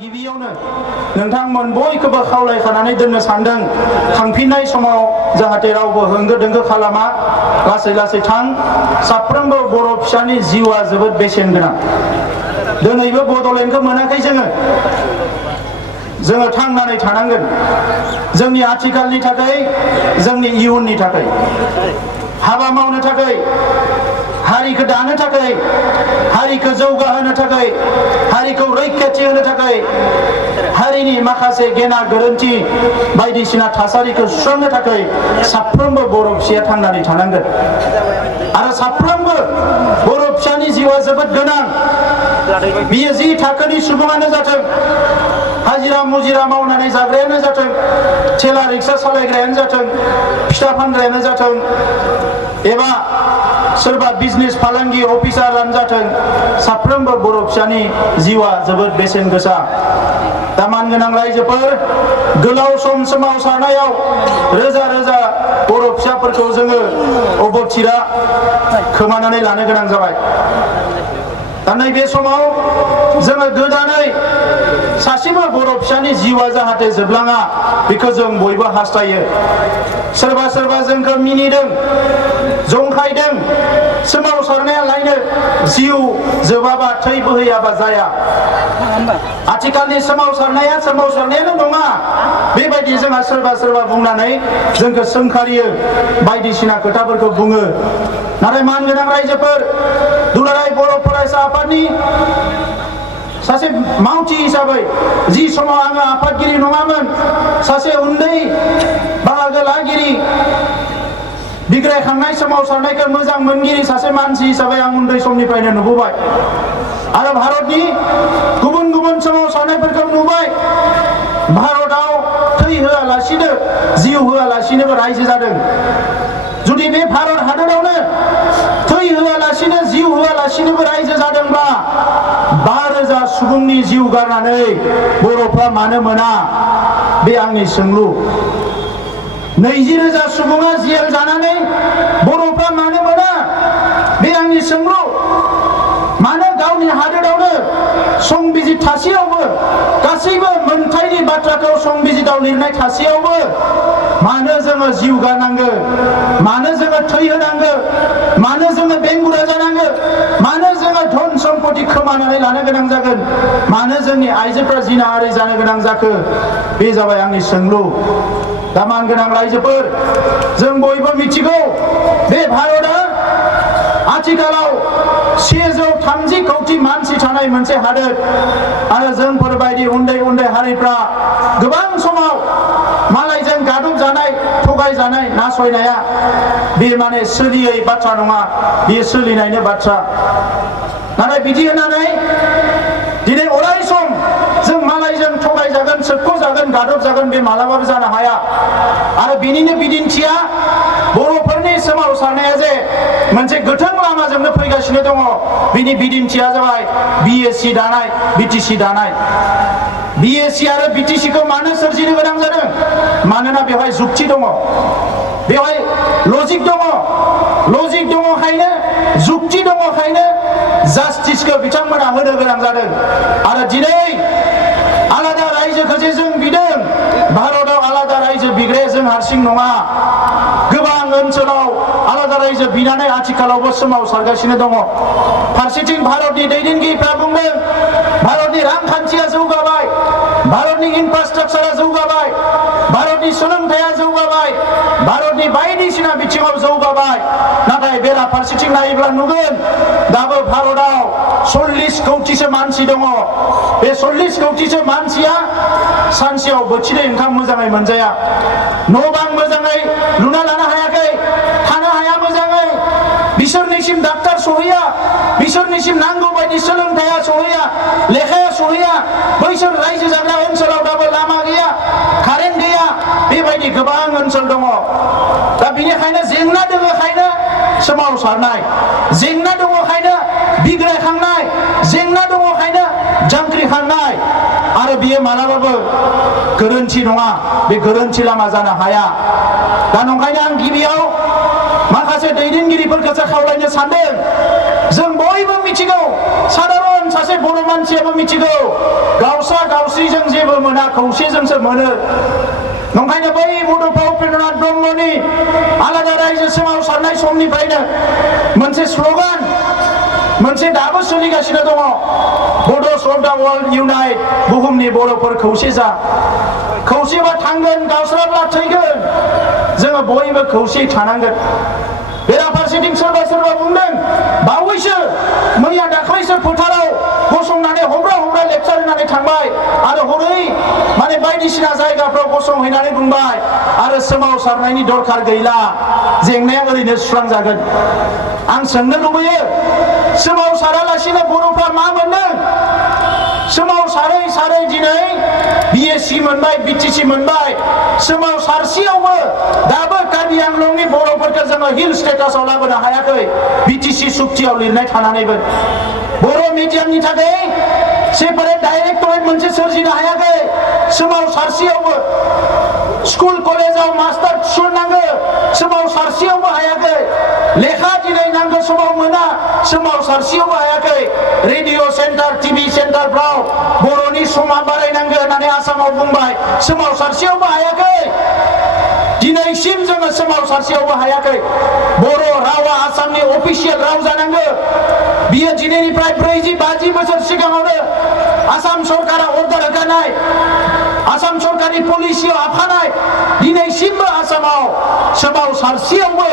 गिबियावनो नोंथांमोन बयखौबो खावलायखानानै दोननो सानदों थांफिननाय समाव जाहाथे रावबो होंगो दोंगो खालामा लासै लासै थां साफ्रोमबो बर' फिसानि जिउआ जोबोद बेसेन गोनां दिनैबो बड'लेण्डखौ मोनाखै जोङो थांनानै थानांगोन जोंनि आथिखालनि थाखाय जोंनि इयुननि थाखाय हाबा मावनो थाखाय हारिखौ दानो थाखाय हारिखौ जौगाहोनो थाखाय हारिखौ रैखाथि होनो थाखाय हारिनि माखासे गेना गोरोन्थि बायदिसिना थासारिखौ सुस्रांनो थाखाय साफ्रोमबो बर' फिसाया थांनानै थानांगोन आरो साफ्रोमबो बर' फिसानि जिउआ जोबोद गोनां बियो जि थाखोनि सुबुङानो जाथों हाजिरा मुजिरा मावनानै जाग्रायानो जाथों थेला रिक्सा सालायग्रायानो जाथों फिथा फानग्रायानो जाथों एबा सोरबा बिजनेस फालांगि अफिसारानो जाथों साफ्रोमबो बर' फिसानि जिउआ जोबोद बेसेन गोसा दा मानगोनां रायजोफोर गोलाव सम सोमावसारनायाव रोजा रोजा बर' फिसाफोरखौ जोङो अबथिरा खोमानानै लानो गोनां जाबाय दा नैबे समाव जोङो गोदानै सासेबो बर' फिसानि जिउआ जाहाथे जोबलाङा बेखौ जों बयबो हास्थायो सोरबा सोरबा जोंखौ मिनिदों जंखायदों सोमावसारनाया लायनो जिउ जोबाबा थै बोहैयाबा जाया आथिखालनि सोमावसारनायानो नङा बेबायदि जोंहा सोरबा सोरबा बुंनानै जोंखौ सोंखारियो बायदिसिना खोथाफोरखौ बुङो नाथाय मानगोनां रायजोफोर दुलाराय बर' फरायसा आफादनि सासे मावथि हिसाबै जि समाव आङो आफादगिरि नङामोन सासे उन्दै बाहागो लागिरि बिग्रायखांनाय सोमावसारनायखौ मोजां मोनगिरि सासे मानसि हिसाबै आं उन्दै समनिफ्रायनो नुबोबाय आरो भारतनि गुबुन गुबुन सोमावसारनायफोरखौ नुबाय भारताव थै होआलासिनो जिउ होआलासिनोबो रायजो जादों जुदि बे भारत हादरावनो थै होआलासिनो जिउ होआलासिनोबो रायजो जादोंब्ला 5,000 सुबुंनि जिउ गारनानै बर'फ्रा मानो मोना बे आंनि सोंलु 20,000 सुबुङा जेल जानानै बर'फ्रा मानो मोना बे आंनि सोंलु मानो गावनि हादोरावनो संबिजित थासेयावबो गासैबो मोनथायनि बाथ्राखौ संबिजिताव लिरनाय थासेयावबो मानो जोङो जिउ गारनांगो मानो जोङो थै होनांगो मानो जोङो बेंगुरा जानांगो मानो जोङो धन सम्पति खोमानानै लानो गोनां जागोन मानो जोंनि आइजोफ्रा जिनाहारि जानो गोनां जाखो बे जाबाय आंनि सोंलु दा मानगोनां रायजोफोर जों बयबो मिथिगौ बे भारतआ आथिखालाव 130 कौटि मानसि थानाय मोनसे हादोर आरो जोंफोरबायदि उन्दै उन्दै हारिफ्रा गोबां समाव मालायजों गादब जानाय थगाय जानाय नासयनाया बे माने सोलियै बाथ्रा नङा बेयो सोलिनायनो बाथ्रा नाथाय बिदि होननानै दिनै अराय सम जों मालायजों थगायजागोन सोबख'जागोन गादब जागोन बे मालाबाबो जानो हाया आरो बिनिनो बिदिन्थिया बर'फोरनि सोमावसारनाया जे मोनसे गोथों लामाजोंनो फैगासिनो दङ बिनि बिदिन्थिया जाबाय बिएससि दानाय बिटिसि दानाय बिएससि आरो बिटिसिखौ मानो सोरजिनो गोनां जादों मानोना बेवहाय जुक्ति दङ बेवहाय लजिक दङखायनो जुक्ति दङखायनो जास्टिसखौ बिथांमोना होनो गोनां जादों आरो दिनै आलादा रायजोखौ जे जों बिदों भारताव आलादा रायजो बिग्राया जों हारसिं नङा गोबां ओनसोलाव आलादा रायजो बिनानै आथिखालावबो सोमावसारगासिनो दङ फारसेथिं भारतनि दैदेनगिरिफ्रा बुंदों भारतनि रांखान्थिया जौगाबाय भारतनि इनफ्रास्ट्राक्चारा जौगाबाय भारतनि सोलोंथाइया जौगाबाय भारतनि बायदिसिना बिथिङाव जौगाबाय नाथाय बेराफारसेथिं नायोब्ला नुगोन दाबो भारताव 40 कौटिसो मानसि दङ बे 40 कौटिसो मानसिया सानसेयाव बोथिनै ओंखाम मोजाङै मोनजाया न' बां मोजाङै लुना लानो हायाखै थानो हाया मोजाङै बिसोरनिसिम डाक्टार सहैया बिसोरनिसिम नांगौ बायदि सोलोंथाइया सहैया लेखाया सहैया बैसोर रायजो जाग्रा ओनसोलाव दाबो लामा गैया कारेन्ट गैया बेबायदि गोबां ओनसोल दङ दा बिनिखायनो जेंना दङखायनो सोमावसारनाय जेंना दङखायनो बिग्रायखांनाय जेंना दङखायनो जांख्रिखांनाय आरो बियो मालाबाबो गोरोन्थि नङा बे गोरोन्थि लामा जानो हाया दा नंखायनो आं गिबियाव माखासे दैदेनगिरिफोरखौसो खावलायनो सानदों जों बयबो मिथिगौ साधारन सासे बर' मानसियाबो मिथिगौ गावसा गावसि सावस्रिजों जेबो मोना खौसेजोंसो मोनो नंखायनो बै बड'फा उपेन्द्रनाथ ब्रह्मनि आलादा रायजो सोमावसारनाय समनिफ्रायनो मोनसे स्ल'गान मोनसे दाबो सोलिगासिनो दङ बड'स अफ दा वर्ल्ड इउनाइट बुहुमनि बर'फोर खौसे जा खौसेबा थांगोन गावस्राब्ला थैगोन जोङो बयबो खौसे थानांगोन बेराफारसेथिं सोरबा सोरबा बुंदों बावैसो मैया दाख्लैसो फोथाराव गसंनानै हब्रा हब्रा लेक्सार होनानै थांबाय आरो हरै माने बायदिसिना जायगाफ्राव गसंहैनानै बुंबाय आरो सोमावसारनायनि दरखार गैला जेंनाया ओरैनो सुस्रांजागोन आं सोंनो लुबैयो सोमावसारालासिनो बर'फ्रा मा मोनदों सोमावसारै सारै दिनै बिएससि मोनबाय बिटिसि मोनबाय सोमावसारसेयावबो दाबो कार्बि आंलंनि बर'फोरखौ जोङो हिल स्टेटासाव लाबोनो हायाखै बिटिसि सुक्तियाव लिरनाय थानानैबो बर' मिडियामनि थाखाय सेपारेट डाइरेक्टरेट मोनसे सोरजिनो हायाखै सोमावसारसेयावबो स्कुल कलेजाव मास्टार थिसननांगौ सोमावसारसेयावबो हायाखै लेखा दिनै नांगौ समाव मोना सोमावसारसेयावबो हायाखै रेडिअ सेन्टार टिभि सेन्टारफ्राव बर'नि समा बारायनांगौ होननानै आसामाव बुंबाय सोमावसारसेयावबो हायाखै दिनैसिम जोङो सोमावसारसेयावबो हायाखै बर' रावा आसामनि अफिसियेल राव जानांगौ बियो दिनैनिफ्राय 40-50 बोसोर सिगाङावनो आसाम सरकारा अर्डार होखानाय आसाम सरकारनि पलिसियाव हाबखानाय दिनैसिमबो आसामाव सोमावसारसेयावबो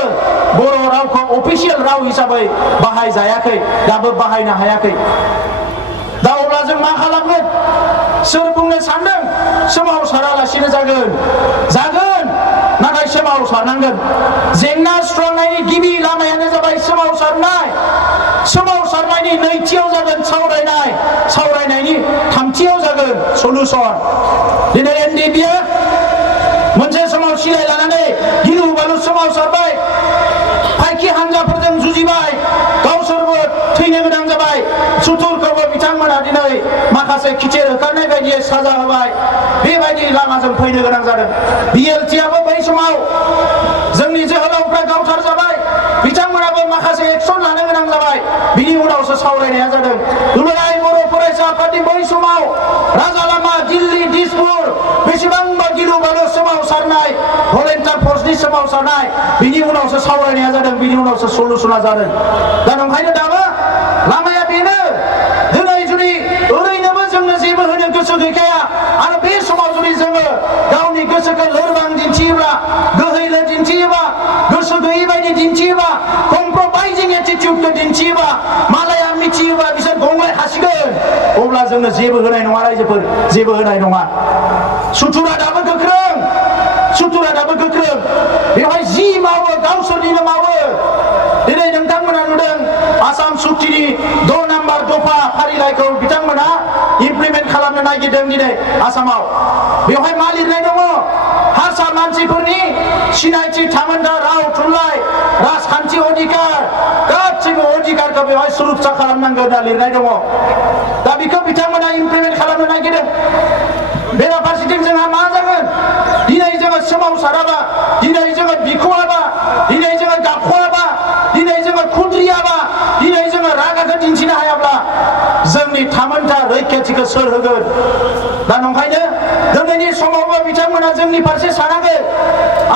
बर' रावखौ अफिसियेल राव हिसाबै बाहायजायाखै दाबो बाहायनो हायाखै दा अब्ला जों मा खालामगोन सोर बुंनो सानदों सोमावसारालासिनो जागोन नाथाय सोमावसारनांगोन जेंना सुस्रांनायनि गिबि लामायानो जाबाय सोमावसारनायनि नैथियाव जागोन सावरायनायनि थामथियाव जागोन सलुसन दिनै एनडिएफबिआ मोनसे समाव सिलाय लानानै गिलु बालु सोमावसारबाय फायखि हान्जाफोरजों जुजिबाय गावसोरबो थैनो गोनां जाबाय सुथुरखौबो बिथांमोना दिनै माखासे खिथेर होखारनाय बायदियै साजा होबाय बेबायदि लामाजों फैनो गोनां जादों बिएलटिआबो बै समाव जोंनि जोहोलावफ्रा गावथार जाबाय बिथांमोनाबो माखासे एक्सन लानो गोनां जाबाय बिनि उनावसो सावरायनाया जादों दुलाराय बर' फरायसा आफादनि बै समाव राजालामा दिल्ली दिसपुर बेसेबांबा गिलु बालु सोमावसारनाय भलेन्टियार फर्सनि सोमावसारनाय बिनि उनावसो सावरायनाया जादों बिनि उनावसो सलुसना जादों दा नंखायनो दाबो लामाया बेनो दिनै जुदि ओरैनोबो जोंनो जेबो होनो गोसो गैखाया आरो बे समाव जुदि जोङो गावनि गोसोखौ लोरबां दिन्थियोब्ला गोहैलो दिन्थियोबा गोसो गैयै बायदि दिन्थियोबा कमप्रमाइजिं एटिटिउडखौ दिन्थियोबा मालाया मिथियोबा बिसोर गंलाय हासिगोन अब्ला जोंनो जेबो होनाय नङा रायजोफोर जेबो होनाय नङा सुथुरा दाबो गोख्रों बेवहाय जि मावो गावसोरनिनो मावो दिनै नोंथांमोना नुदों आसाम सुक्तिनि 2 नाम्बार दफा फारिलाइखौ बिथांमोना इमप्लिमेन्ट खालामनो नागिरदों दिनै आसामाव बेवहाय मा लिरनाय दङ हारसा मानसिफोरनि सिनायथि थामोन्था राव थुनलाइ राजखान्थि अधिकार गासैबो अधिकारखौ बेवहाय सुरक्षा खालामनांगौ होनना लिरनाय दङ दा बेखौ बिथांमोना इमप्लिमेन्ट खालामनो नागिरदों बेराफारसेथिं जोंहा मा जागोन दिनै जोङो सोमावसाराबा दिनै जोङो बिखुआबा दिनै जोङो गाबख'आबा दिनै जोङो खुद्रियाबा दिनै जोङो रागाखौ दिन्थिनो हायाब्ला जोंनि थामोन्था रैखाथिखौ सोर होगोन दा नंखायनो दिनैनि समावबो बिथांमोना जोंनि फारसे सानाखै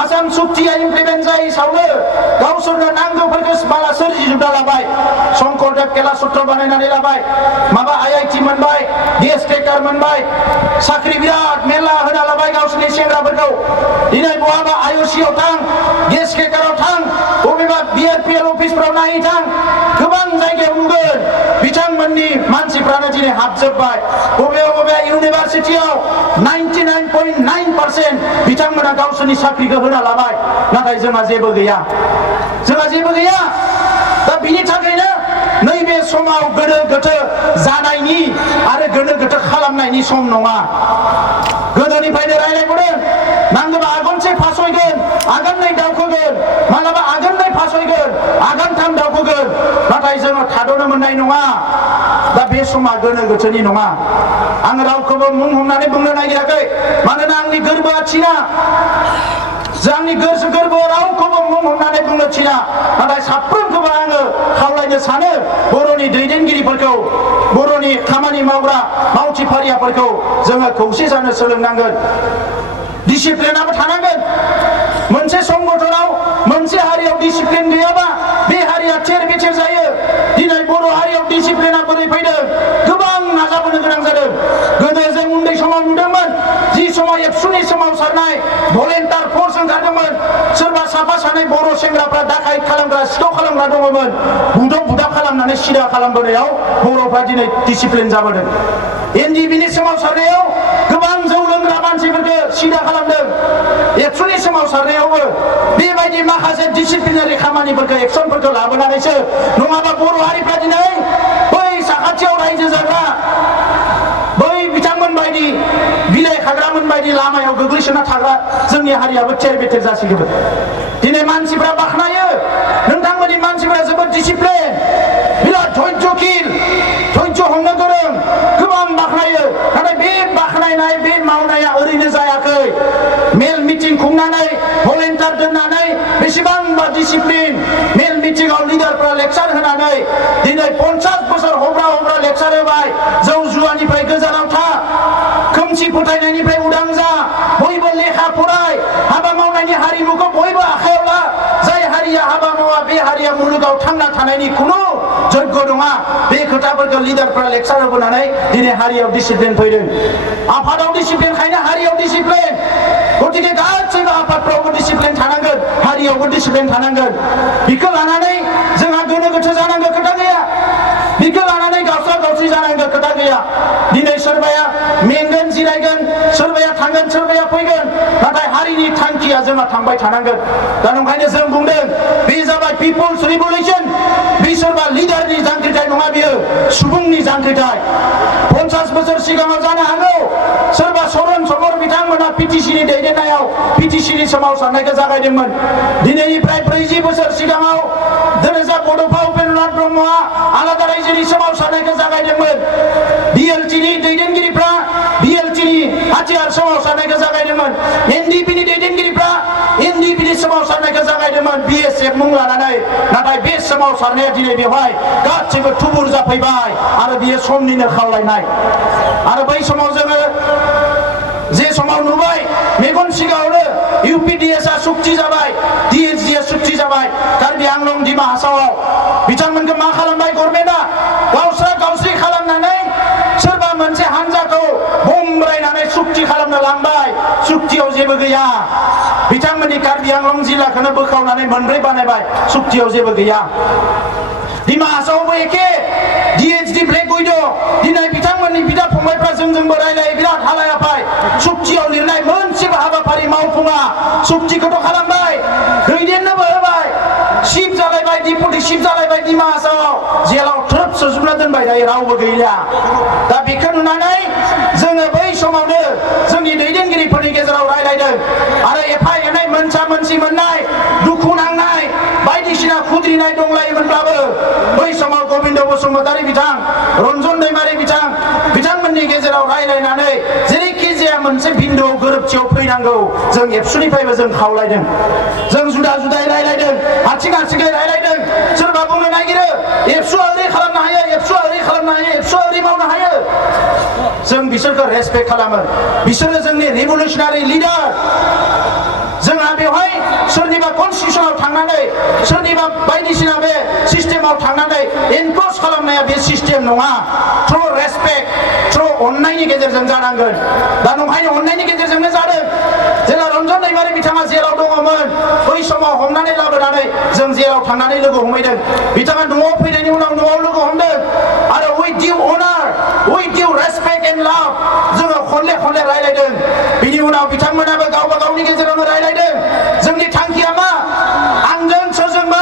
आसाम सुक्तिया इमप्लिमेन्ट जायै सावनो गावसोरनो नांगौफोरखौ बाला सोरजिजोबना लाबाय शंकरदेब केलासूत्र बानायनानै लाबाय माबा आईआईटी मोनबाय गेस टेकार मोनबाय साख्रि बिराद मेरला होना लाबाय गावसोरनि सेंग्राफोरखौ दिनै बहाबा आईओसीआव थां गेस टेकाराव थां बबेबा बिआरपिएल अफिसफ्राव नायै थां गोबां जायगायाव नुगोन बिथांमोननि मानसिफ्रानो दिनै हाबजोबबाय बबेबा इउनिभारसिटियाव 99.9% बिथांमोना गावसोरनि साख्रिखौ होना लाबाय नाथाय जोंहा जेबो गैया दा बिनि थाखायनो नैबे समाव गोनो गोथो जानायनि आरो गोनो गोथो खालामनायनि सम नङा गोदोनिफ्रायनो रायलायबोदों नांगौबा आगानसे फासयगोन आगाननै दावखोगोन मालाबा आगाननै फासयगोन आगानथाम दावखोगोन नाथाय जोङो थाद'नो मोननाय नङा दा बे समा गोनो गोथोनि नङा आं रावखौबो मुं हमनानै बुंनो नागिराखै मानोना आंनि गोरबोआ थिना जोंनि गोसो गोरबोआव रावखौबो मुं हमनानै बुंनो थिना नाथाय साफ्रोमखौबो आङो खावलायनो सानो बर'नि दैदेनगिरिफोरखौ बर'नि खामानि मावग्रा मावथिफारियाफोरखौ जोङो खौसे जानो सोलोंनांगोन डिसिप्लिनाबो थानांगोन मोनसे संगठनाव मोनसे हारियाव डिसिप्लिन गैयाबा बे हारिया थेर बेथेर जायो दिनै बर' हारियाव डिसिप्लिना बोरै फैदों गोबां नाजाबोनो गोनां जादों गोदो जों उन्दै समाव नुदोंमोन जि समाव एबसुनि सोमावसारनाय भलेन्टार फर्स ओंखारदोंमोन सोरबा साफा सानै बर' सेंग्राफ्रा दाखाइट खालामग्रा सिखाव खालामग्रा दङमोन बुदब बुदाब खालामनानै सिदा खालामबोनायाव बर'फ्रा दिनै डिसिप्लिन जाबोदों एनडिबिनि सोमावसारनायाव गोबां जौ लोंग्रा मानसिफोरखौ सिदा खालामदों एबसुनि सोमावसारनायावबो बेबायदि माखासे डिसिप्लिनारि खामानिफोरखौ एक्सनफोरखौ लाबोनानैसो नङाबा बर' हारिफ्रा दिनै बै साखाथियाव रायजो जाग्रा बै बिथांमोन बायदि बिलाइ खाग्रामोन बायदि लामायाव गोग्लैसोना थाग्रा जोंनि हारियाबो थेर बेथेर जासिगोन दिनै मानसिफ्रा बाख्नायो नोंथांमोननि मानसिफ्रा जोबोद डिसिप्लिन बिराद धैर्यशील धैर्य हमनो गोरों गोबां बाख्नायो नाथाय बे बाख्नायनाय बे मावनाया ओरैनो जायाखै मेल मिटिं खुंनानै भलेन्टार दोननानै बेसेबांबा डिसिप्लिन मेल मिटिंआव लिडारफ्रा लेक्सार होनानै दिनै 50 बोसोर हब्रा हब्रा लेक्सार होबाय जौ जुवानिफ्राय गोजानाव था खोमसि फोथायनायनिफ्राय उदां जा बयबो लेखा फराय हाबा मावनायनि हारिमुखौ बयबो आखायाव ला जाय हारिया हाबा मावा बे हारिया मुलुगाव थांना थानायनि खुनु जग्य नङा बे खोथाफोरखौ लिडारफ्रा लेक्सार होबोनानै दिनै हारियाव डिसिप्लिन फैदों आफादाव डिसिप्लिन खायनो हारियाव डिसिप्लिन गतिके गासैबो आफादफ्रावबो डिसिप्लिन थानांगोन हारियावबो डिसिप्लिन थानांगोन बेखौ लानानै जोंहा गोनो गोथो जानांगौ खोथा गैया बेखौ लानानै गावस्रा गावस्रि जानांगौ खोथा गैया दिनै सोरबाया मेंगोन जिरायगोन सोरबाया थांगोन सोरबाया फैगोन नाथाय हारिनि थांखिया जोंहा थांबाय थानांगोन दा ओंखायनो जों बुंदों बे जाबाय पिपल्स रिभलिउसन बे सोरबा लिडारनि जांख्रिथाय नङा बियो सुबुंनि जांख्रिथाय 50 बोसोर सिगाङाव जानो हागौ सोरबा सरन समर बिथांमोना पिटिसिनि दैदेननायाव पिटिसिनि सोमावसारनायखौ जागायदोंमोन दिनैनिफ्राय 40 बोसोर सिगाङाव दोनोजा बड'फा उपेन्द्रनाथ ब्रह्मआ आलादा रायजोनि सोमावसारनायखौ जागायदोंमोन बिएलटिनि दैदेनगिरिफ्रा बिएलटिनि हाथियार सोमावसारनायखौ जागायदोंमोन एनडिपिनि दैदेनगिरिफ्रा एनडिपिनि सोमावसारनायखौ जागायदोंमोन बिएसएफ मुं लानानै नाथाय बे सोमावसारनाया दिनै बेवहाय गासैबो थुबुर जाफैबाय आरो बियो समनिनो खावलायनाय आरो बै समाव जोङो जे समाव नुबाय मेगन सिगाङावनो इउपिडिएसआ सुक्ति जाबाय डिएचडिआ सुक्ति जाबाय कार्बि आंलं डिमा हासावआव बिथांमोनखौ मा खालामबाय गभर्नमेन्टआ गावस्रा गावस्रि खालामनानै सोरबा मोनसे हानजाखौ बमब्रायनानै सुक्ति खालामनो लांबाय सुक्तियाव जेबो गैया बिथांमोननि कार्बि आंलं जिल्लाखौनो बोखावनानै मोनब्रै बानायबाय सुक्तियाव जेबो गैया डिमा हासावआवबो एखे डिएचडि ब्लेक उइड' दिनै बिथांमोननि बिदा फंबायफ्रा जोंजोंबो रायलायो बिराद हालायाफाय सुक्तियाव लिरनाय मोनसेबो हाबाफारि मावफुङा सुक्तिखौथ' खालामबाय दैदेननोबो होबाय शिफ जालायबाय डिपुटि शिफ जालायबाय डिमा हासावआव जेलाव थ्रोब सोजोबना दोनबाय दायो रावबो गैला दा बेखौ नुनानै जोङो बै समावनो जोंनि दैदेनगिरिफोरनि गेजेराव रायलायदों आरो एफा एनै मोनसा मोनसि मोननाय दुखु नांनाय बायदिसिना खुद्रिनाय दंलायोमोनब्लाबो बै समाव गबिन्द बसुमतारी बिथां रन्जन दैमारि बिथांमोननि गेजेराव रायलायनानै जेरैखि जाया मोनसे बिन्दोआव गोरोबथियाव फैनांगौ जों एबसुनिफ्रायबो जों खावलायदों जों जुदा जुदायै रायलायदों हारसिं हारसिङै रायलायदों सोरबा बुंनो नागिरो एबसुआ ओरै खालामनो हायो एबसुआ ओरै खालामनो हायो एबसुआ ओरै मावनो हायो जों बिसोरखौ रेसपेक्ट खालामो बिसोरो जोंनि रिभलिउसनारि लिडार जोंहा बेवहाय सोरनिबा कनस्टिटिउसनाव थांनानै सोरनिबा बायदिसिना बे सिस्टेमाव थांनानै एनक्रोच खालामनाया बे सिस्टेम नङा थ्रु रेसपेक्ट थ्रु अननायनि गेजेरजों जानांगोन दा नंखायनो अननायनि गेजेरजोंनो जादों जेला रन्जन दैमारि बिथाङा जेलाव दङमोन बै समाव हमनानै लाबोनानै जों जेलाव थांनानै लोगो हमहैदों बिथाङा न'आव फैनायनि उनाव न'आव लोगो हमदों आरो with due honour with due respect and love जोङो खनले खनले रायलायदों बिनि उनाव बिथांमोनाबो गावबा गावनि गेजेरावनो रायलायदों जोंनि थांखिया मा आंजों सोरजोंबा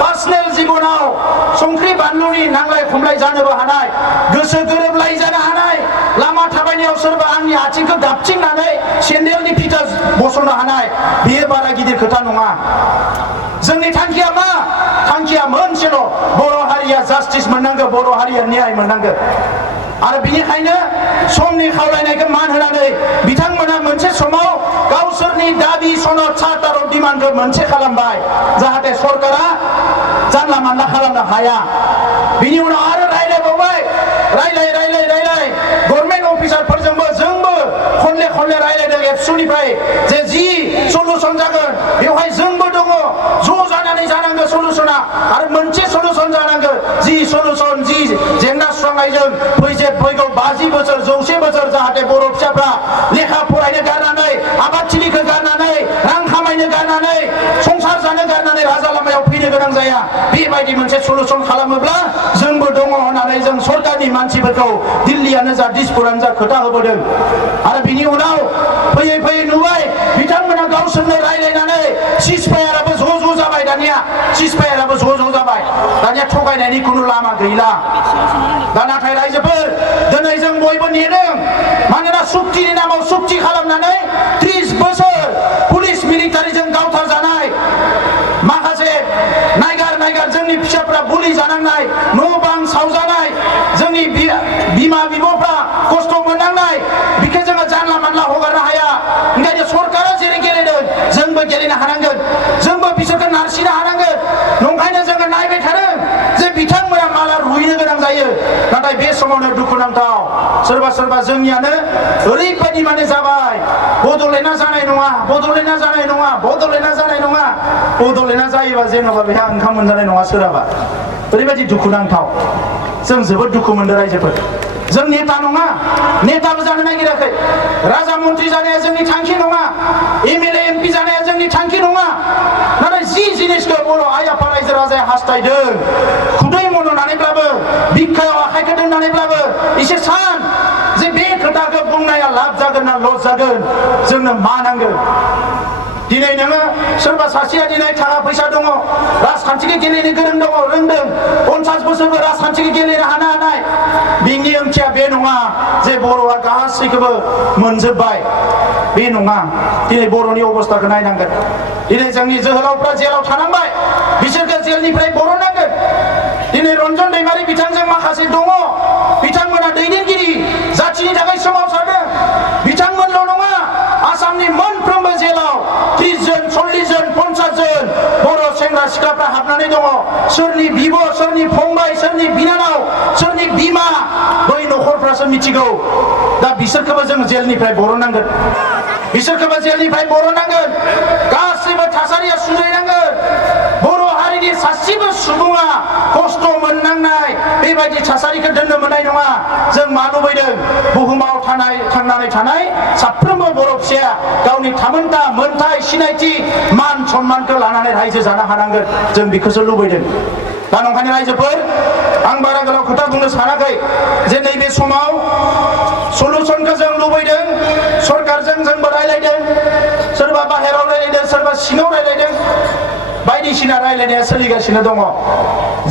पार्सनेल जिबनाव संख्रि बानलुनि नांलाय खमलाय जानोबो हानाय गोसो गोरोबलाय जानो हानाय लामा थाबायनायाव सोरबा आंनि आथिंखौ गाबथिंनानै सेन्देलनि फिथा बस'नो हानाय बेयो बारा गिदिर खोथा नङा जोंनि थांखिया मा थांखिया मोनसेल' बर' हारिया जास्टिस मोननांगौ बर' हारिया न्याय मोननांगौ आरो बिनिखायनो समनि खावलायनायखौ मान होनानै बिथांमोना मोनसे समाव गावसोर गावसोरनि दाबि सनद चार्टार अफ डिमान्डखौ मोनसे खालामबाय जाहाथे सरकारा जानला मानला खालामनो हाया। बिनि उनाव आरो रायलायबावबाय रायलाय गभर्नमेन्ट अफिसारफोरजोंबो जोंबो खनले रायलायदों एबसुनिफ्राय जे जि सलुसन जागोन बेवहाय जोंबो दङ ज' जानानै जानांगौ सलुसना आरो मोनसे सलुसन जानांगौ जि सलुसन जि जेंना सुस्रांनायजों फैगौ 50 बोसोर 100 बोसोर जाहाथे बर' फिसाफ्रा लेखा फरायनो गारनानै आबादथिलिखौ गारनानै रां खामायनो गारनानै संसार जानो गारनानै राजा लामायाव फैनो गोनां जाया बेबायदि मोनसे सलुसन खालामोब्ला जोंबो दङ होननानै जों सरकारनि मानसिफोरखौ दिल्लीयानो जा दिसपुरानो जा खोथा होबोदों। आरो बिनि उनाव फैयै नुबाय बिथांमोना गावसोरनो रायलायनानै सिजफायाराबो ज' जाबाय दानिया सिजफायाराबो ज' जाबाय दानिया थगायनायनि खुनु लामा गैला। दा नाथाय रायजोफोर दिनै जों बयबो नेदों मानोना सुक्तिनि नामाव सुक्ति खालामनानै 30 बोसोर पुलिस मिलिटारिजों गावथार जानाय माखासे नायगार जोंनि फिसाफ्रा बुलि जानांनाय न' बां सावजानाय जोंनि बिमा बिब'फ्रा खस्थ' मोननांनाय बेखौ जोङो जानला मानला हगारनो हाया। ओंखायनो सरकारा जेरै गेलेदों जोंबो गेलेनो हानांगोन जोंबो बिसोरखौ नारसिनो हानांगोन। नंखायनो जोङो नायबाय थादों जे बिथांमोना माला रुइनो गोनां जायो। नाथाय बे समावनो दुखुनांथाव सोरबा जोंनियानो ओरैबायदि माने जाबाय बड'लेण्डआ जानाय नङा बड'लेण्डआ जायोबा जेन'बा बेहा ओंखाम मोनजानाय नङा सोरहाबा ओरैबायदि दुखुनांथाव जों जोबोद दुखु मोनदों रायजोफोर। जों नेता नङा नेताबो जानो नागिराखै राजा मन्त्रि जानाया जोंनि थांखि नङा एमएलए एमपि जानाया जोंनि थांखि नङा। नाथाय जि जिनिसखौ बर' आइ आफा रायजो राजाया हास्थायदों खुदै मन'नानैब्लाबो बिखायाव आखाइखौ दोननानैब्लाबो एसे सान जे बे खोथाखौ बुंनाया लाब जागोन ना लस जागोन जोंनो मा नांगौ। दिनै नोङो सोरबा सासेया दिनै थाखा फैसा दङ राजखान्थिखौ गेलेनो गोरों दङ रोंदों 50 बोसोरबो राजखान्थिखौ गेलेनो हानाय बिनि ओंथिया बे नङा जे बर'आ गासैखौबो मोनजोब्बाय बे नङा। दिनै बर'नि अबस्थाखौ नायनांगोन। दिनै जोंनि जोहोलावफ्रा जेलाव थानांबाय बिसोरखौ जेलनिफ्राय बरननांगोन। दिनै रन्जन दैमारि बिथांजों माखासे दङ बिथांमोना दैदेनगिरि जाथिनि थाखाय सोमावसारदों बिथांमोनल' नङा आसामनि मोनफ्रोमबो जेलाव 30 जन 40 जन 50 जन बर' सेंग्रा सिख्लाफ्रा हाबनानै दङ। सोरनि बिब' सोरनि फंबाय सोरनि बिनानाव सोरनि बिमा बै न'खरफ्रासो मिथिगौ। दा बिसोरखौबो जों जेलनिफ्राय बरननांगोन गासैबो थासारिया सुद्रायनांगोन। बर' हारिनि सासेबो सुबुङा खस्थ' मोननांनाय बेबायदि थासारिखौ दोननो मोननाय नङा। जों मा लुबैदों बुहुमाव थांनानै थानाय साफ्रोमबो बर' फिसाया गावनि थामोनथा मोनथाय सिनायथि मान सन्मानखौ लानानै रायजो जानो हानांगोन जों बेखौसो लुबैदों। दा नंखायनो रायजोफोर आं बारा गोलाव खोथा बुंनो सानाखै जे नैबे समाव सलुसनखौ जों लुबैदों सरकारजों जोंबो रायलायदों सोरबा बाहेराव रायलायदों सोरबा सिङाव रायलायदों बायदिसिना रायलायनाया सोलिगासिनो दङ।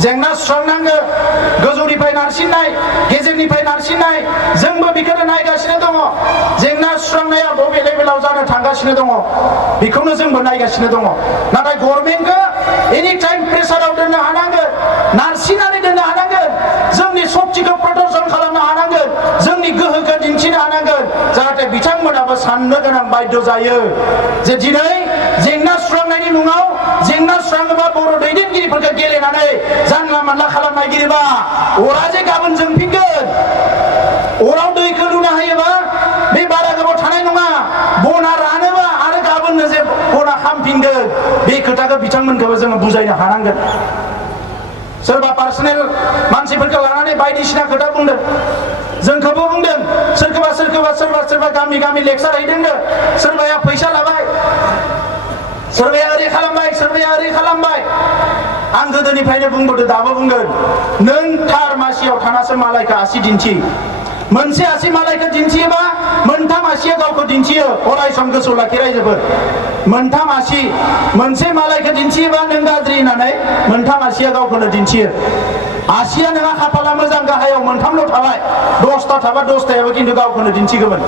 जेंना सुस्रांनांगौ गोजौनिफ्राय नारसिननाय गेजेरनिफ्राय नारसिननाय जोंबो बेखौनो नायगासिनो दङ। जेंना सुस्रांनाया बबे लेभेलाव जानो थांगासिनो दङ बेखौनो जोंबो नायगासिनो दङ। नाथाय गभर्नमेन्टखौ एनि टाइम प्रेसाराव दोननो हानांगोन नारसिननानै दोननो हानांगोन जोंनि सक्तिखौ प्रदर्शन खालामनो हानांगोन जोंनि गोहोखौ दिन्थिनो हानांगोन जाहाथे बिथांमोनाबो साननो गोनां बाध्य जायो जे दिनै जेंना सुस्रांनायनि मुङाव जेंना सुस्राङोबा बर' दैदेनगिरिफोरखौ गेलेनानै जानला मानला खालामनायगिरिबा अरा जे गाबोन जोंफिनगोन अराव दैखौ लुना होयोबा बे बारा गोबाव थानाय नङा बना रानोबा आरो गाबोननो जे बना खामफिनगोन बे खोथाखौ बिथांमोनखौबो जोङो बुजायनो हानांगोन। सोरबा पार्सनेल मानसिफोरखौ लानानै बायदिसिना खोथा बुंदों जोंखौबो बुंदों सोरबा गामि लेक्सार हैदोंनो सोरबाया फैसा लाबाय सोरबाया ओरै खालामबाय आं गोदोनिफ्रायनो बुंबोदों दाबो बुंगोन नों थार मासियाव थानासो मालायखौ आसि दिन्थि मोनसे आसि मालायखौ दिन्थियोबा मोनथाम आसिया गावखौ दिन्थियो अराय सम गोसोआव लाखि रायजोफोर मोनथाम आसि मोनसे मालायखौ दिन्थियोबा नों गाज्रि होननानै मोनथाम आसिया गावखौनो दिन्थियो। आसिया नोंहा खाफाला मोजां गाहायाव मोनथामल' थाबाय 10टा थाबा 10टायाबो खिन्थु गावखौनो दिन्थिगौमोन।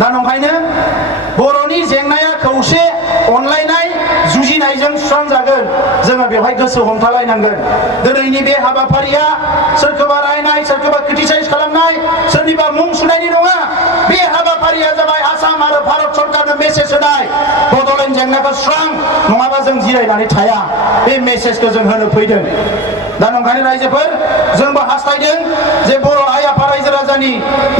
दा नंखायनो बर'नि जेंनाया खौसे अनलायनाय जुजिनायजों सुस्रांजागोन जोङो बेवहाय गोसो हमथालायनांगोन। दिनैनि बे हाबाफारिया सोरखौबा रायनाय सोरखौबा क्रिटिसाइज खालामनाय सोरनिबा मुं सुनायनि नङा बे हाबाफारि हाबाफारिया जाबाय आसाम आरो भारत सरकारनो मेसेज होनाय बड'लेण्ड जेंनाखौ सुस्रां नङाबा जों जिरायनानै थाया बे मेसेजखौ जों होनो फैदों दा नंखायनो रायजोफोर जोंबो हास्थायदों जे बर' आइ आफा रायजो राजानि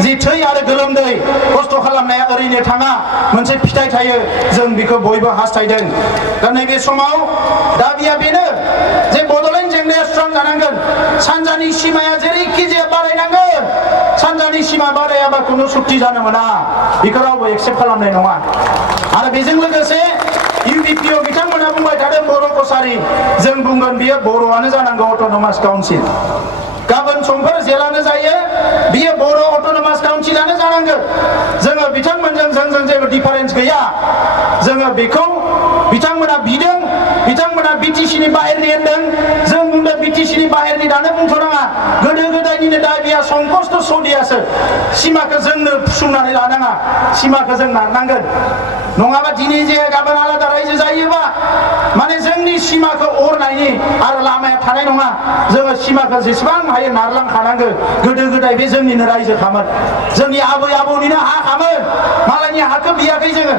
जि थै आरो गोलोमदै खस्थ' खालामनाया ओरैनो थाङा मोनसे फिथाइ थायो जों बेखौ बयबो हास्थायदों दा नैबे समाव दाबिया बेनो जे बड'लेण्ड जेंनाया सुस्रां जानांगोन सानजानि सीमाया जेरैखि जाया बारायनांगोन सानजानि सीमा बारायाबा खुनु सुक्ति जानो मोना बेखौ रावबो एक्सेप्ट खालामनाय नङा आरो बेजों लोगोसे इउडिपिअ बिथांमोना बुंबाय थादों बर' कसारि जों बुंगोन बियो बर'आनो जानांगौ अट'नमास काउन्सिल गाबोन समफोर जेलानो जायो बियो बर' अट'नमास काउन्सिलानो जानांगोन जोङो बिथांमोनजों जोंजों जेबो डिफारेन्स गैया जोङो बेखौ बिथांमोना बिदों बिथांमोना बिटिसिनि बाहेरनि होनदों जों बुंदों बिटिसिनि बाहेरनि दानो बुंथ'नाङा गोदो गोदायनिनो दाबिया संकष्ट सदियासो सिमाखौ जोंनो फुसुंनानै लानाङा सिमाखौ जों नारनांगोन नङाबा दिनै जे गाबोन आलादा रायजो जायोबा माने जोंनि सिमाखौ अरनायनि आरो लामाया थानाय नङा जोङो सिमाखौ जेसेबां हायो नारलांखानांगौ गोदो गोदाय बे जोंनिनो रायजो खामोन जोंनि आबै आबौनिनो हा खामोन मालायनि हाखौ बियाखै जोङो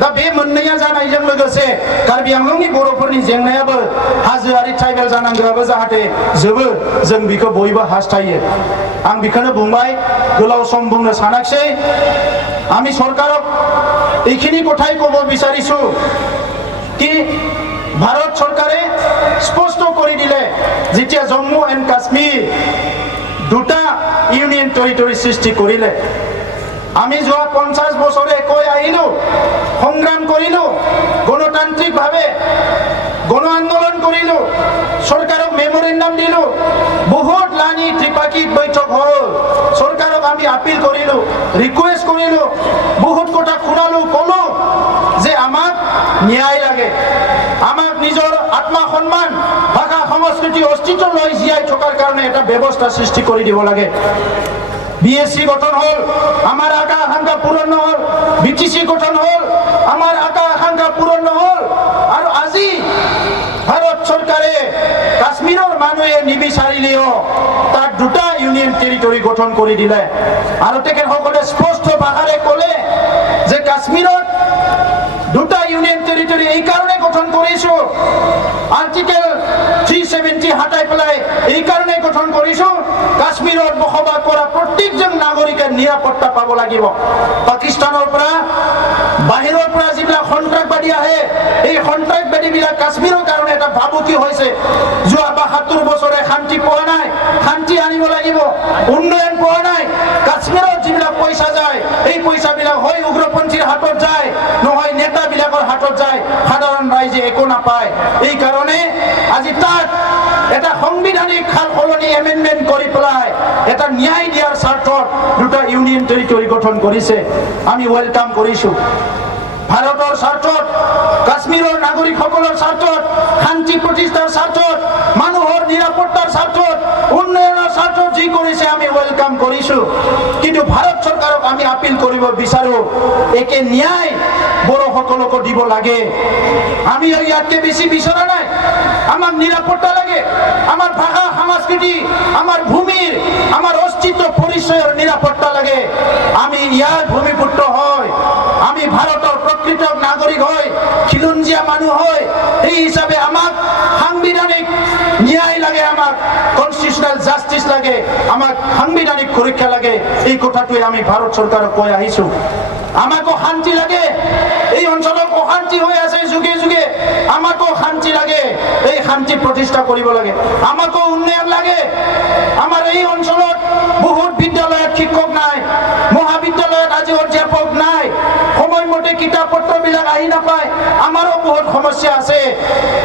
दा बे मोननैया जानायजों लोगोसे कार्बि आंलंनि बर'फोरनि जेंनायाबो हाजोआरि ट्राइबेल जानांगौआबो जाहाथे जोबो जों बेखौ बयबो हास्थायो आं बेखौनो बुंबाय गोलाव सम बुंनो सानाखिसै আমি সরকারক এইখিনি কথাই কব বিচাৰিছো কি ভাৰত চৰকাৰে স্পষ্ট কৰি দিলে যেতিয়া জম্মু এণ্ড কাশ্মীৰ দুটা ইউনিয়ন টেৰিটৰি সৃষ্টি কৰিলে আমি যোৱা 50 বছৰে কৈ আহিলো সংগ্ৰাম কৰিলো গণতান্ত্ৰিকভাৱে গণ আন্দোলন কৰিলো সরকারক মেমোরেন্ডাম দিলো বহুত লানি ত্রিপাক্ষিক বৈঠক হল সরকারক আমি আপিল করিলো রিকোয়েস্ট করিলো বহুত কথা শুনালো কলো যে আমাক ন্যায় লাগে আমাক নিজৰ আত্মা সম্মান ভাষা সংস্কৃতি অস্তিত্ব লৈ জীয়াই থকাৰ কাৰণে এটা ব্যৱস্থা সৃষ্টি কৰি দিব লাগে বিএসসি গঠন হল আমার আশা আকাঙ্ক্ষা পূরণ হল বিটিসি গঠন হল আমার আশা আকাঙ্ক্ষা পূরণ হল আর আজি ভারত সরকারে কাশ্মীরের মানুহে নিবিচারিলেও তার দুটা ইউনিয়ন টেরিটরি গঠন করে দিলে আর তেখেতসকলে স্পষ্ট ভাষাৰে কলে যে কাশ্মীৰত দুটা ইউনিয়ন টেরিটরি এই কারণে গঠন করেছো আর্টিকেল 370 হাটাই পেলাই এই কারণে গঠন করেছো কাশ্মীৰত বসবাস কৰা প্ৰত্যেকজন নাগৰিকে নিৰাপত্তা পাব লাগিব পাকিস্তানৰ পৰা বাহিৰৰ পৰা যিবিলাক সন্ত্ৰাসবাদী আহে এই সন্ত্ৰাসবাদীবিলাক কাশ্মীৰৰ কাৰণে এটা ভাবুকি হৈছে যোৱা 72 বছৰে শান্তি পোৱা নাই শান্তি আনিব লাগিব উন্নয়ন পোৱা নাই কাশ্মীৰত যিবিলাক পইচা যায় এই পইচাবিলাক হয় উগ্ৰপন্থীৰ হাতত যায় নহয় নেতাবিলাকৰ হাতত যায় সাধাৰণ ৰাইজে একো নাপায় এই কাৰণে আজি তাত এটা সাংবিধানিক সালসলনি এমেন্ডমেন্ট কৰি পেলাই এটা ন্যায় দিয়াৰ স্বাৰ্থত দুটা ইউনিয়ন টেৰিটৰি গঠন কৰিছে আমি ওয়েলকাম কৰিছো ভাৰতৰ স্বাৰ্থত কাশ্মীৰৰ নাগৰিকসকলৰ স্বাৰ্থত শান্তি প্ৰতিষ্ঠাৰ স্বাৰ্থত মানুহৰ নিৰাপত্তাৰ স্বাৰ্থত উন্নয়নৰ স্বাৰ্থত যি কৰিছে আমি ওয়েলকাম কৰিছো কিন্তু ভাৰত চৰকাৰক আমি আপিল কৰিব বিচাৰো একে ন্যায় বড়োসকলক দিব লাগে আমি ইয়াতকে বেছি বিচৰা নাই আমার নিরাপত্তা লাগে আমার ভাষা সংস্কৃতি আমার ভূমির আমার অস্তিত্ব পরিচয়ের নিরাপত্তা লাগে আমি ইয়ার ভূমিপুত্র হয় আমি ভারতের প্রকৃত নাগরিক হয় খিলঞ্জিয়া মানুষ হয় এই হিসাবে আমাক সাংবিধানিক ন্যায় লাগে আমাক কনস্টিটিউশনাল জাস্টিস লাগে আমাক সাংবিধানিক সুরক্ষা লাগে এই কথাটোৱে আমি ভারত সরকারক কৈ আহিছো আমাকো শান্তি লাগে এই অঞ্চলত অশান্তি হৈ আছে যুগে যুগে আমাকো শান্তি লাগে এই শান্তি প্ৰতিষ্ঠা কৰিব লাগে আমাকো উন্নয়ন লাগে আমাৰ এই অঞ্চলত বহুত বিদ্যালয়ত শিক্ষক নাই মহাবিদ্যালয়ত আজি অধ্যাপক নাই সময়মতে কিতাপ পত্ৰবিলাক আহি নাপায় আমাৰো বহুত সমস্যা আছে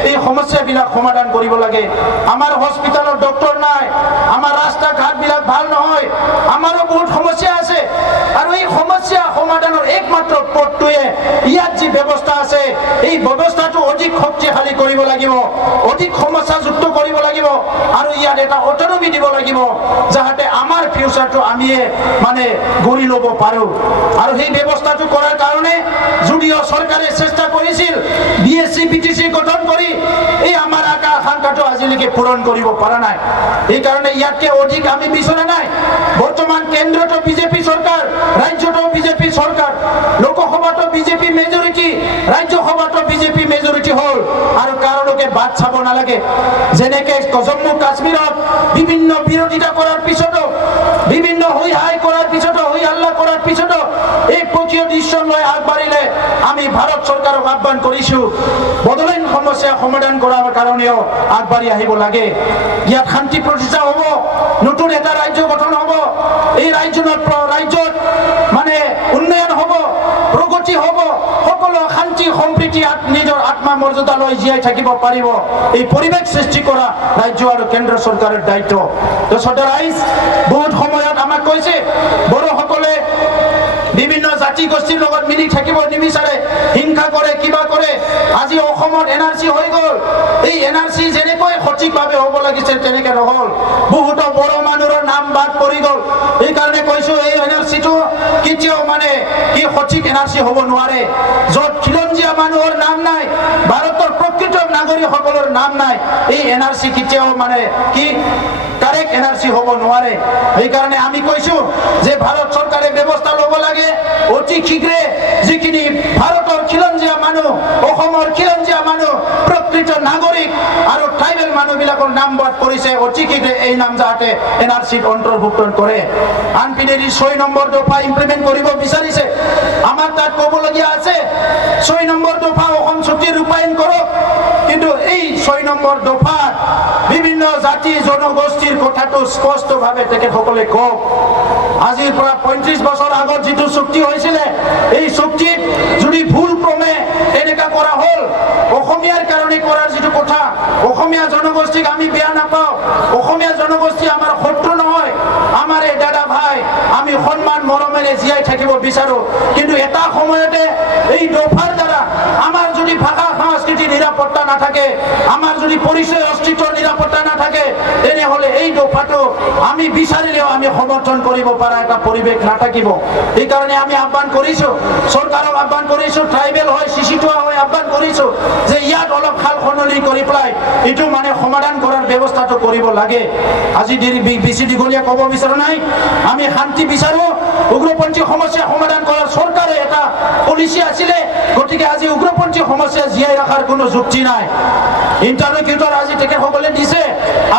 এই সমস্যাবিলাক সমাধান কৰিব লাগে আমাৰ হস্পিটালত ডক্টৰ নাই আমাৰ ৰাস্তা ঘাটবিলাক ভাল নহয় আমাৰো বহুত সমস্যা আছে আৰু এই সমস্যা সমাধানৰ একমাত্ৰ পথটোৱে ইয়াত যি ব্যৱস্থা আছে এই ব্যৱস্থাটো অধিক শক্তিশালী কৰিব লাগিব অধিক সমস্যাযুক্ত কৰিব লাগিব আৰু ইয়াত এটা অটনমি দিব লাগিব যাতে আমাৰ ফিউচাৰটো আমি মানে গঢ়ি ল'ব পাৰো আৰু সেই ব্যৱস্থাটো কৰাৰ কাৰণে যদিও চৰকাৰে চেষ্টা কৰিছিল বিএসসি বিটিসি গঠন কৰি এই আমাৰ আকাশ আকাংক্ষাটো আজিলৈকে পূৰণ কৰিব পৰা নাই এই কাৰণে ইয়াতকে অধিক আমি বিচৰা নাই বৰ্তমান কেন্দ্ৰটো বিজেপি চৰকাৰ ৰাজ্যটো বিজেপি চৰকাৰ লোকসভাটো বিজেপি মেজৰিটি ৰাজ্যসভাটো বিজেপি মেজৰিটি হল আৰু কাৰোকে বাদ চাব নালাগে যেনেকে জম্মু কাশ্মীৰত বিভিন্ন বিৰোধিতা কৰাৰ পিছতো বিভিন্ন হৈ হাই কৰাৰ পিছতো হৈ হাল্লা কৰাৰ পিছতো এই পক্ষীয় ডিসিশন লৈ আগবাঢ়িলে আমি ভাৰত চৰকাৰক আহ্বান কৰিছো বদলাইন সমস্যা সমাধান কৰাৰ কাৰণেও আগবাঢ়ি আহিব লাগে ইয়াত শান্তি প্ৰতিষ্ঠা হ'ব নতুন এটা ৰাজ্য গঠন হ'ব এই ৰাজ্যত মানে উন্নয়ন হ'ব প্ৰগতি হ'ব সকলো শান্তি সম্প্ৰীতি নিজৰ আত্মা মৰ্যাদা লৈ জীয়াই থাকিব পাৰিব এই পৰিৱেশ সৃষ্টি কৰা ৰাজ্য আৰু কেন্দ্ৰ চৰকাৰৰ দায়িত্ব তো সদায় বহুত সময়ত আমাক কৈছে বড়োসকলে বিভিন্ন জাতি গোষ্ঠীৰ লগত মিলি থাকিব নিবিচাৰে হিংসা কৰে কিবা কৰে আজি অসমত এনআৰসি হৈ গ'ল এই এনআৰসি যেনেকৈ সঠিকভাৱে হ'ব লাগিছিল তেনেকৈ নহ'ল বহুত বড় মানুহৰ নাম বাদ পৰি গ'ল এই কাৰণে কৈছো এই এনআৰসিটো কেতিয়াও মানে কি সঠিক এনআৰসি হ'ব নোৱাৰে য'ত খিলঞ্জীয়া মানুহৰ নাম নাই ভাৰতৰ প্ৰকৃত নাগৰিকসকলৰ নাম নাই এই এনআৰসি কেতিয়াও মানে কি কাৰেক্ট এনআৰসি হ'ব নোৱাৰে এই কাৰণে আমি কৈছো যে ভাৰত চৰকাৰে ব্যৱস্থা ল'ব লাগে অতি শীঘ্ৰে যিখিনি ভাৰতৰ খিলঞ্জীয়া মানুহ অসমৰ খিলঞ্জীয়া মানুহ প্ৰকৃত নাগৰিক আৰু ট্ৰাইবেল মানুহবিলাকৰ নাম বাদ পৰিছে অতি শীঘ্ৰে এই নাম যাতে এনআৰসিত অন্তৰ্ভুক্ত কৰে আনপিনে 6 নম্বৰ দফা ইমপ্লিমেন্ট কৰিব বিচাৰিছে আমাৰ তাত ক'বলগীয়া আছে 6 নম্বৰ দফা অসম চুক্তি ৰূপায়ণ কৰক কিন্তু এই 6 নম্বৰ দফাত বিভিন্ন জাতি জনগোষ্ঠীৰ কথাটো স্পষ্টভাৱে তেখেতসকলে কওক আজিৰ পৰা 35 বছৰ আগত যিটো চুক্তি হৈছিলে এই চুক্তিত যদি ভুল ক্ৰমে এনেকা কৰা হল অসমীয়াৰ কাৰণে কৰাৰ যিটো কথা অসমীয়া জনগোষ্ঠীক আমি বেয়া নাপাওঁ অসমীয়া জনগোষ্ঠী আমাৰ শত্ৰু নহয় আমাৰ এই দাদা ভাই আমি সন্মান মৰমেৰে জীয়াই থাকিব বিচাৰো কিন্তু এটা সময়তে এই দফাৰ দ্বাৰা আমাৰ যদি ভাষা সংস্কৃতি নিৰাপত্তা নাথাকে আমাৰ যদি পৰিচয় অস্তিত্ব নিৰাপত্তা নাথাকে তেনেহলে এই দফাটো আমি বিচাৰিলেও আমি সমৰ্থন কৰিব পৰা এটা পৰিৱেশ নাথাকিব এই কাৰণে আমি আহ্বান কৰিছো চৰকাৰক আহ্বান কৰিছো ট্ৰাইবেল হয় চিচিটোৱা হয় আহ্বান কৰিছো যে ইয়াত অলপ খাল খনলি কৰি পেলাই এইটো মানে সমাধান কৰাৰ ব্যৱস্থাটো কৰিব লাগে আজি বেছি দীঘলীয়া ক'ব বিচৰা নাই আমি শান্তি বিচাৰো উগ্ৰপন্থী সমস্যা সমাধান কৰাৰ চৰকাৰে এটা পলিচি আছিলে গতিকে আজি উগ্ৰপন্থী সমস্যা জীয়াই ৰখাৰ কোনো যুক্তি নাই ইণ্টাৰভিউৰ আজি তেখেতসকলে দিছে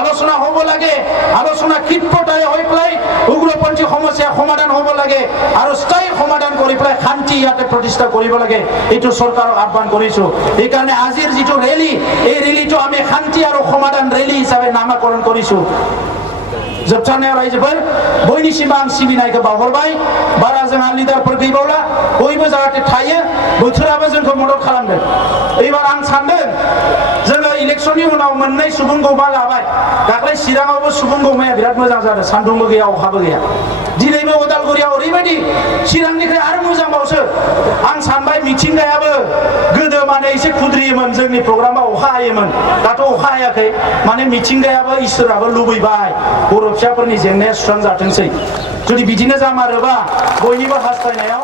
আলোচনা হ'ব লাগে আলোচনা কীটপটাই হৈ পেলাই উগ্ৰপন্থী সমস্যা সমাধান হ'ব লাগে আৰু স্থায়ী সমাধান কৰি পেলাই শান্তি ইয়াতে প্ৰতিষ্ঠা কৰিব লাগে এইটো চৰকাৰক আহ্বান কৰিছো এই কাৰণে আজিৰ যিটো ৰেলী এই ৰেলীটো আমি শান্তি আৰু সমাধান ৰেলী হিচাপে নামাকৰণ কৰিছো जोबथारनायाव रायजोफोर बयनिसिम आं सिबिनायखौ बावहरबाय बारा जोंहा लिडारफोर गैबावला बयबो जाहाथे थायो बोथोराबो जोंखौ मदद खालामदों एबार आं सानदों जोङो इलेक्शननि उनाव मोननै सुबुं गौमा लाबाय दाख्लै चिराङावबो सुबुं गौमाया बिराद मोजां जादों सान्दुंबो गैया अखाबो गैया दिनैबो उदालगुरियाव ओरैबायदि चिरांनिफ्राय आरो मोजांबावसो आं सानबाय मिथिंगायाबो गोदो माने एसे खुद्रियोमोन जोंनि प्रग्रामाव अखा हायोमोन दाथ' अखा हायाखै माने मिथिंगायाबो इसोराबो लुबैबाय बर' फिसाफोरनि जेंनाया सुस्रांजाथोंसै जुदि बिदिनो जामारोबा बयनिबो हास्थायनायाव